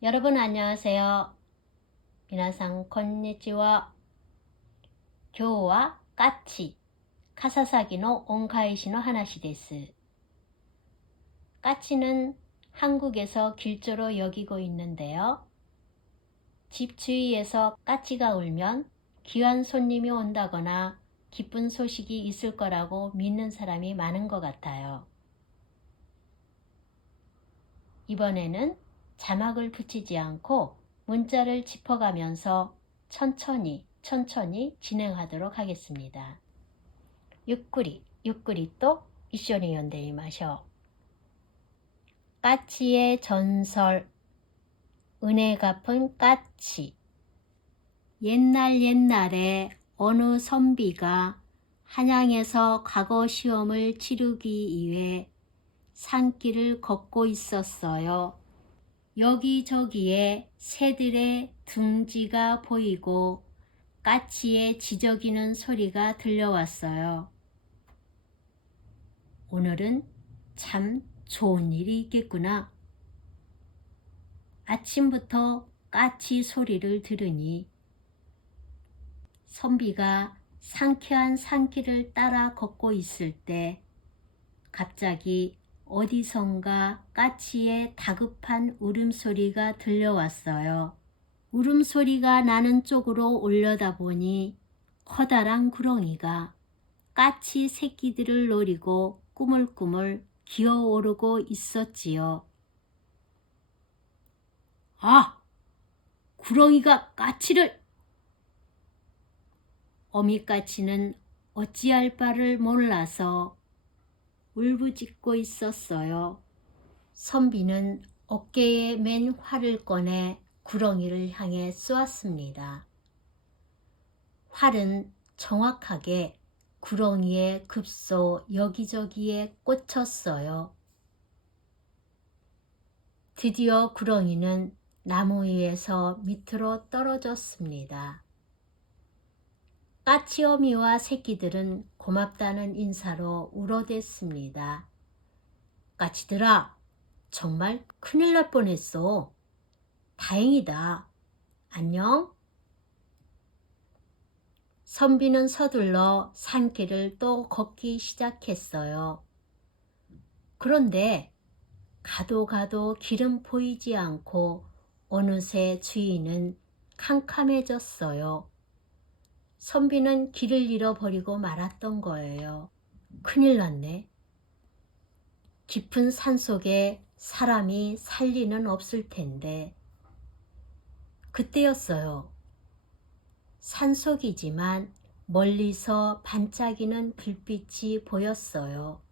여러분 안녕하세요. 皆さんこんにちは。今日はカチ、カササギの恩返しの話です。까치는 한국에서 길조로 여기고 있는데요. 집 주위에서 까치가 울면 귀한 손님이 온다거나 기쁜 소식이 있을 거라고 믿는 사람이 많은 것 같아요. 이번에는 자막을 붙이지 않고 문자를 짚어가면서 천천히 진행하도록 하겠습니다. ゆっくりと一緒に読んでみましょう。 까치의 전설. 은혜 갚은 까치. 옛날에 어느 선비가 한양에서 과거 시험을 치르기 위해 산길을 걷고 있었어요. 여기저기에 새들의 둥지가 보이고 까치의 지저귀는 소리가 들려왔어요. 오늘은 참 좋은 일이 있겠구나. 아침부터 까치 소리를 들으니 선비가 상쾌한 산길을 따라 걷고 있을 때 갑자기 어디선가 까치의 다급한 울음소리가 들려왔어요. 울음소리가 나는 쪽으로 올려다보니 커다란 구렁이가 까치 새끼들을 노리고 꾸물꾸물 기어오르고 있었지요. 아! 구렁이가 까치를! 어미까치는 어찌할 바를 몰라서 울부짖고 있었어요. 선비는 어깨에 맨 활을 꺼내 구렁이를 향해 쏘았습니다. 활은 정확하게 구렁이의 급소 여기저기에 꽂혔어요. 드디어 구렁이는 나무 위에서 밑으로 떨어졌습니다. 까치어미와 새끼들은 고맙다는 인사로 울어댔습니다. 까치들아, 정말 큰일 날 뻔했어. 다행이다. 안녕? 선비는 서둘러 산길을 또 걷기 시작했어요. 그런데 가도 길은 보이지 않고 어느새 주위는 캄캄해졌어요. 선비는 길을 잃어버리고 말았던 거예요. 큰일 났네. 깊은 산속에 사람이 살 리는 없을 텐데. 그때였어요. 산속이지만 멀리서 반짝이는 불빛이 보였어요.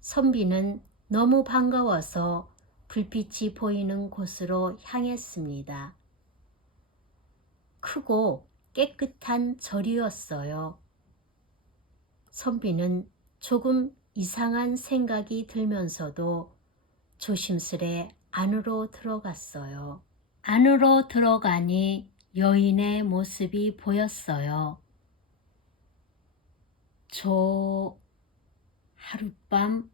선비는 너무 반가워서 불빛이 보이는 곳으로 향했습니다. 크고 깨끗한 절이었어요. 선비는 조금 이상한 생각이 들면서도 조심스레 안으로 들어갔어요. 안으로 들어가니 여인의 모습이 보였어요. 저 하룻밤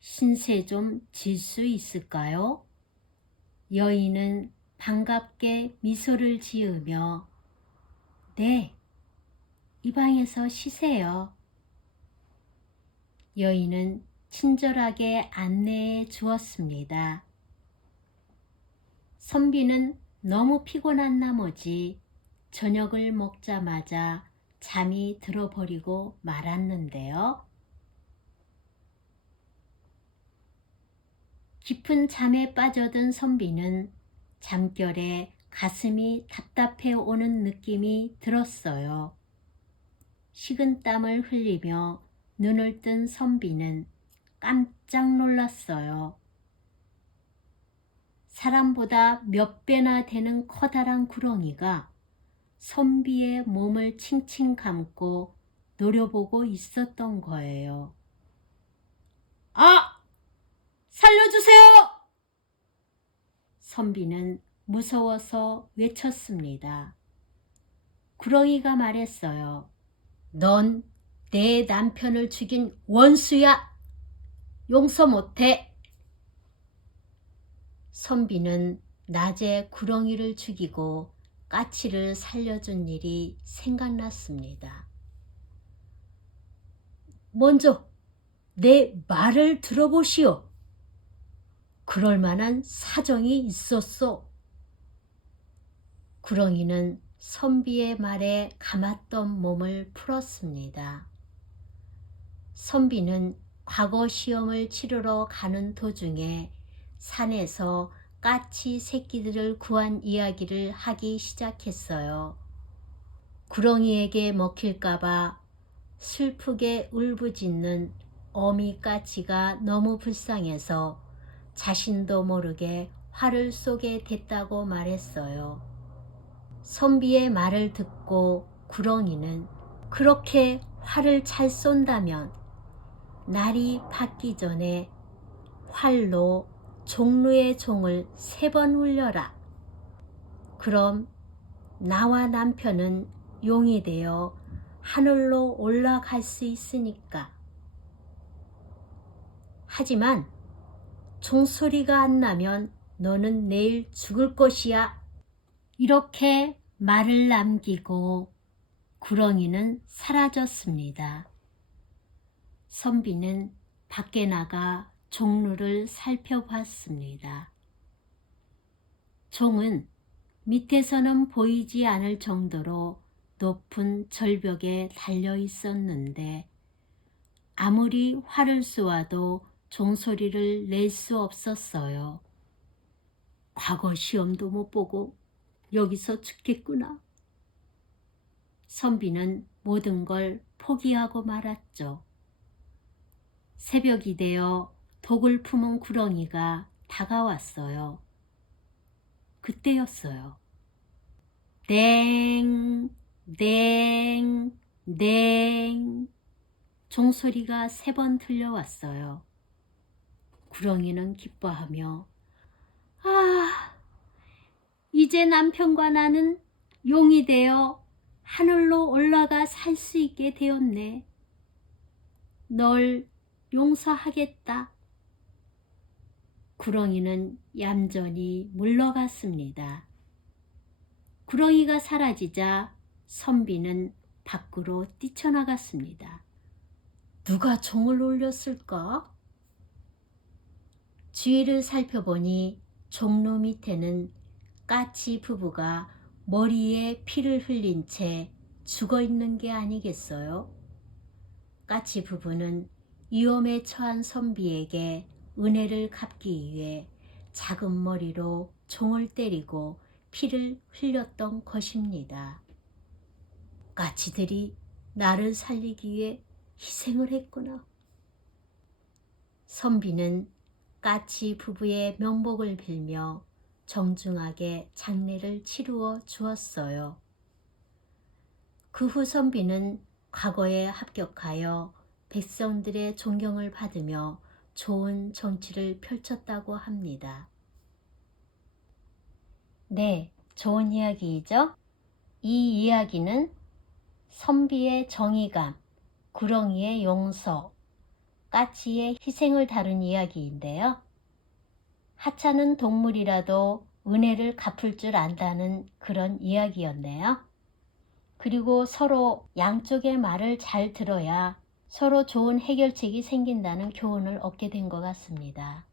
신세 좀 질 수 있을까요? 여인은 반갑게 미소를 지으며 네, 이 방에서 쉬세요. 여인은 친절하게 안내해 주었습니다. 선비는 너무 피곤한 나머지 저녁을 먹자마자 잠이 들어버리고 말았는데요. 깊은 잠에 빠져든 선비는 잠결에 가슴이 답답해 오는 느낌이 들었어요. 식은땀을 흘리며 눈을 뜬 선비는 깜짝 놀랐어요. 사람보다 몇 배나 되는 커다란 구렁이가 선비의 몸을 칭칭 감고 노려보고 있었던 거예요. 아! 살려주세요! 선비는 무서워서 외쳤습니다. 구렁이가 말했어요. 넌 내 남편을 죽인 원수야. 용서 못해. 선비는 낮에 구렁이를 죽이고 까치를 살려준 일이 생각났습니다. 먼저 내 말을 들어보시오. 그럴 만한 사정이 있었소. 구렁이는 선비의 말에 감았던 몸을 풀었습니다. 선비는 과거 시험을 치르러 가는 도중에 산에서 까치 새끼들을 구한 이야기를 하기 시작했어요. 구렁이에게 먹힐까봐 슬프게 울부짖는 어미 까치가 너무 불쌍해서 자신도 모르게 화를 쏘게 됐다고 말했어요. 선비의 말을 듣고 구렁이는 그렇게 화를 잘 쏜다면 날이 밝기 전에 활로 종루의 종을 3번 울려라. 그럼 나와 남편은 용이 되어 하늘로 올라갈 수 있으니까. 하지만 종소리가 안 나면 너는 내일 죽을 것이야. 이렇게 말을 남기고 구렁이는 사라졌습니다. 선비는 밖에 나가 종루를 살펴봤습니다. 종은 밑에서는 보이지 않을 정도로 높은 절벽에 달려 있었는데 아무리 활을 쏘아도 종소리를 낼 수 없었어요. 과거 시험도 못 보고 여기서 죽겠구나. 선비는 모든 걸 포기하고 말았죠. 새벽이 되어 독을 품은 구렁이가 다가왔어요. 그때였어요. 땡, 땡, 땡. 종소리가 3번 들려왔어요. 구렁이는 기뻐하며 아, 이제 남편과 나는 용이 되어 하늘로 올라가 살 수 있게 되었네. 널 용서하겠다. 구렁이는 얌전히 물러갔습니다. 구렁이가 사라지자 선비는 밖으로 뛰쳐나갔습니다. 누가 종을 울렸을까? 주위를 살펴보니 종로 밑에는 까치 부부가 머리에 피를 흘린 채 죽어 있는 게 아니겠어요? 까치 부부는 위험에 처한 선비에게 은혜를 갚기 위해 작은 머리로 종을 때리고 피를 흘렸던 것입니다. 까치들이 나를 살리기 위해 희생을 했구나. 선비는 까치 부부의 명복을 빌며 정중하게 장례를 치루어 주었어요. 그 후 선비는 과거에 합격하여 백성들의 존경을 받으며 좋은 정치를 펼쳤다고 합니다. 네, 좋은 이야기이죠? 이 이야기는 선비의 정의감, 구렁이의 용서, 까치의 희생을 다룬 이야기인데요. 하찮은 동물이라도 은혜를 갚을 줄 안다는 그런 이야기였네요. 그리고 서로 양쪽의 말을 잘 들어야 서로 좋은 해결책이 생긴다는 교훈을 얻게 된 것 같습니다.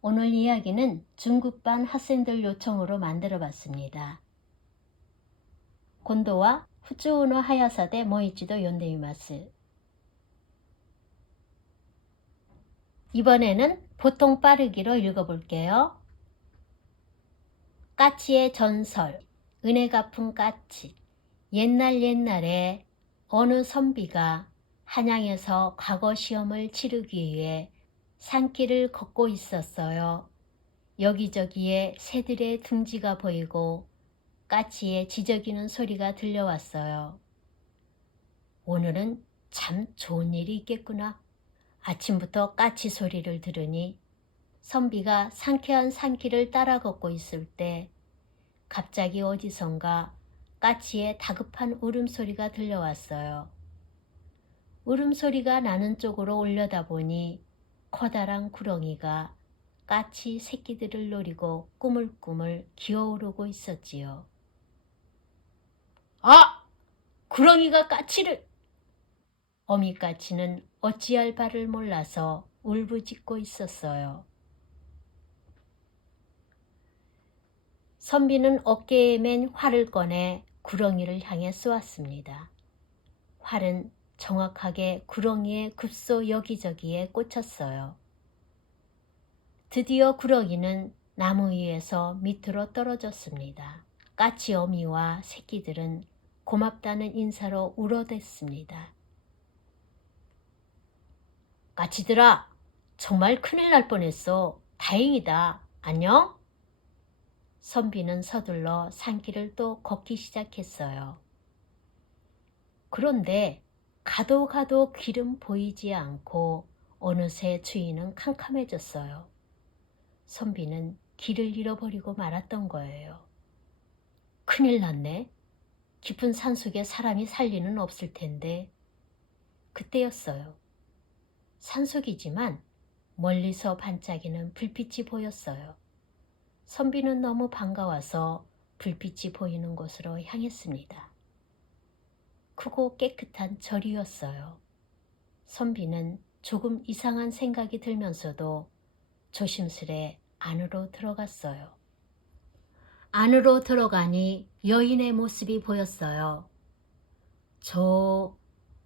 오늘 이야기는 중급반 학생들 요청으로 만들어 봤습니다. 곤도와 후츠우노 하야사데 모이치도 연대이마스. 이번에는 보통 빠르기로 읽어볼게요. 까치의 전설, 은혜 갚은 까치. 옛날에 어느 선비가 한양에서 과거 시험을 치르기 위해 산길을 걷고 있었어요. 여기저기에 새들의 둥지가 보이고 까치의 지저귀는 소리가 들려왔어요. 오늘은 참 좋은 일이 있겠구나. 아침부터 까치 소리를 들으니 선비가 상쾌한 산길을 따라 걷고 있을 때 갑자기 어디선가 까치의 다급한 울음소리가 들려왔어요. 울음소리가 나는 쪽으로 올려다보니 커다란 구렁이가 까치 새끼들을 노리고 꾸물꾸물 기어오르고 있었지요. 아! 구렁이가 까치를! 어미까치는 어찌할 바를 몰라서 울부짖고 있었어요. 선비는 어깨에 맨 활을 꺼내 구렁이를 향해 쏘았습니다. 활은 정확하게 구렁이의 급소 여기저기에 꽂혔어요. 드디어 구렁이는 나무 위에서 밑으로 떨어졌습니다. 까치 어미와 새끼들은 고맙다는 인사로 울어댔습니다. 까치들아, 정말 큰일 날 뻔했어. 다행이다. 안녕? 선비는 서둘러 산길을 또 걷기 시작했어요. 그런데 가도 길은 보이지 않고 어느새 주위는 캄캄해졌어요. 선비는 길을 잃어버리고 말았던 거예요. 큰일 났네. 깊은 산속에 사람이 살 리는 없을 텐데. 그때였어요. 산속이지만 멀리서 반짝이는 불빛이 보였어요. 선비는 너무 반가워서 불빛이 보이는 곳으로 향했습니다. 크고 깨끗한 절이었어요. 선비는 조금 이상한 생각이 들면서도 조심스레 안으로 들어갔어요. 안으로 들어가니 여인의 모습이 보였어요. 저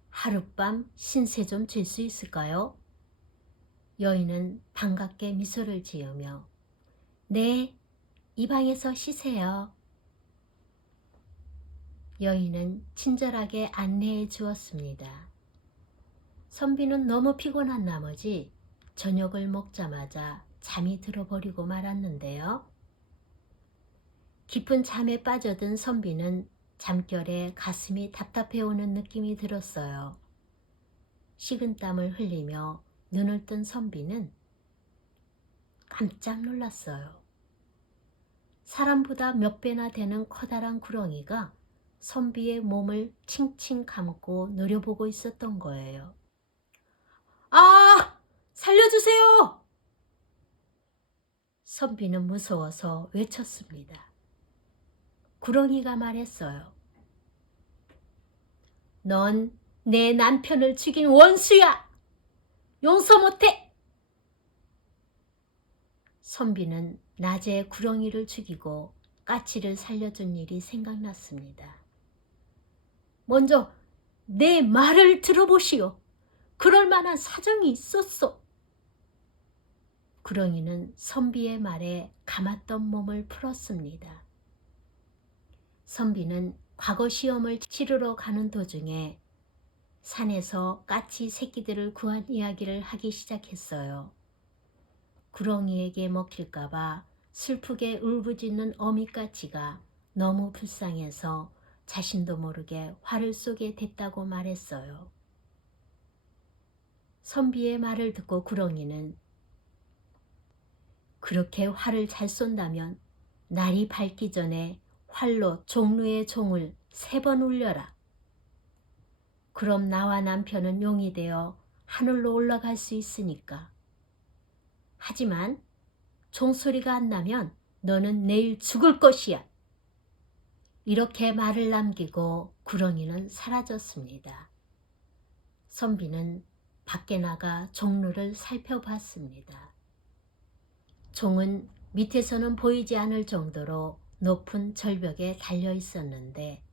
하룻밤 신세 좀 질 수 있을까요? 여인은 반갑게 미소를 지으며 네, 이 방에서 쉬세요. 여인은 친절하게 안내해 주었습니다. 선비는 너무 피곤한 나머지 저녁을 먹자마자 잠이 들어버리고 말았는데요. 깊은 잠에 빠져든 선비는 잠결에 가슴이 답답해오는 느낌이 들었어요. 식은땀을 흘리며 눈을 뜬 선비는 깜짝 놀랐어요. 사람보다 몇 배나 되는 커다란 구렁이가 선비의 몸을 칭칭 감고 노려보고 있었던 거예요. 아! 살려주세요! 선비는 무서워서 외쳤습니다. 구렁이가 말했어요. 넌 내 남편을 죽인 원수야! 용서 못해! 선비는 낮에 구렁이를 죽이고 까치를 살려준 일이 생각났습니다. 먼저 내 말을 들어보시오. 그럴 만한 사정이 있었어. 구렁이는 선비의 말에 감았던 몸을 풀었습니다. 선비는 과거 시험을 치르러 가는 도중에 산에서 까치 새끼들을 구한 이야기를 하기 시작했어요. 구렁이에게 먹힐까봐 슬프게 울부짖는 어미까치가 너무 불쌍해서 자신도 모르게 화를 쏘게 됐다고 말했어요. 선비의 말을 듣고 구렁이는 그렇게 화를 잘 쏜다면 날이 밝기 전에 활로 종루의 종을 3번 울려라. 그럼 나와 남편은 용이 되어 하늘로 올라갈 수 있으니까. 하지만 종소리가 안 나면 너는 내일 죽을 것이야. 이렇게 말을 남기고 구렁이는 사라졌습니다. 선비는 밖에 나가 종루를 살펴봤습니다. 종은 밑에서는 보이지 않을 정도로 높은 절벽에 달려 있었는데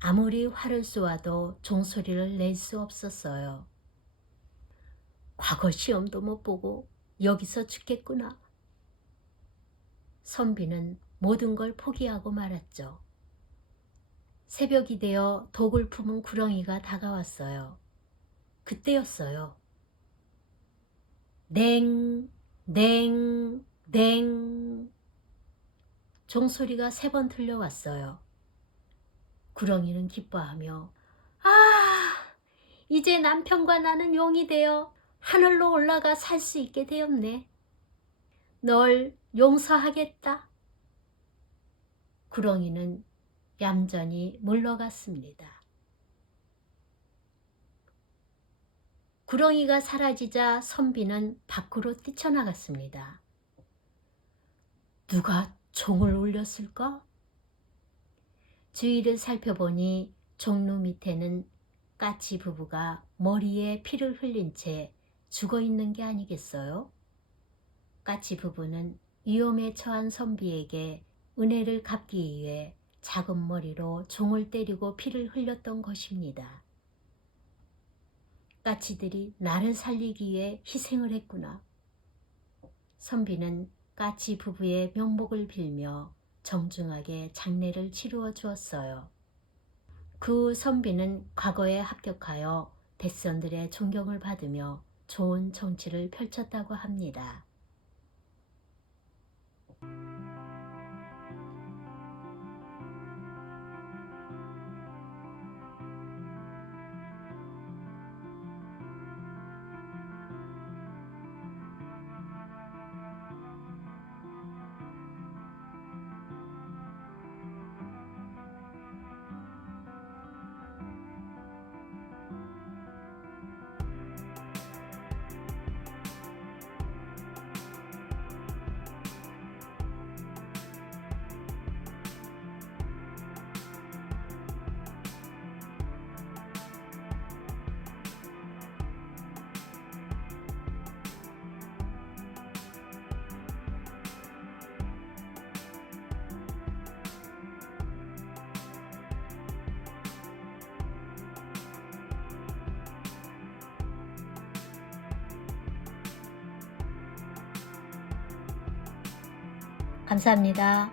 아무리 활을 쏘아도 종소리를 낼 수 없었어요. 과거 시험도 못 보고 여기서 죽겠구나. 선비는 모든 걸 포기하고 말았죠. 새벽이 되어 독을 품은 구렁이가 다가왔어요. 그때였어요. 냉, 냉, 냉. 종소리가 3번 들려왔어요. 구렁이는 기뻐하며 아, 이제 남편과 나는 용이 되어 하늘로 올라가 살 수 있게 되었네. 널 용서하겠다. 구렁이는 얌전히 물러갔습니다. 구렁이가 사라지자 선비는 밖으로 뛰쳐나갔습니다. 누가 종을 울렸을까? 주위를 살펴보니 종로 밑에는 까치 부부가 머리에 피를 흘린 채 죽어 있는 게 아니겠어요? 까치 부부는 위험에 처한 선비에게 은혜를 갚기 위해 작은 머리로 종을 때리고 피를 흘렸던 것입니다. 까치들이 나를 살리기 위해 희생을 했구나. 선비는 까치 부부의 명복을 빌며 정중하게 장례를 치루어 주었어요. 그 후 선비는 과거에 합격하여 백성들의 존경을 받으며 좋은 정치를 펼쳤다고 합니다. 감사합니다.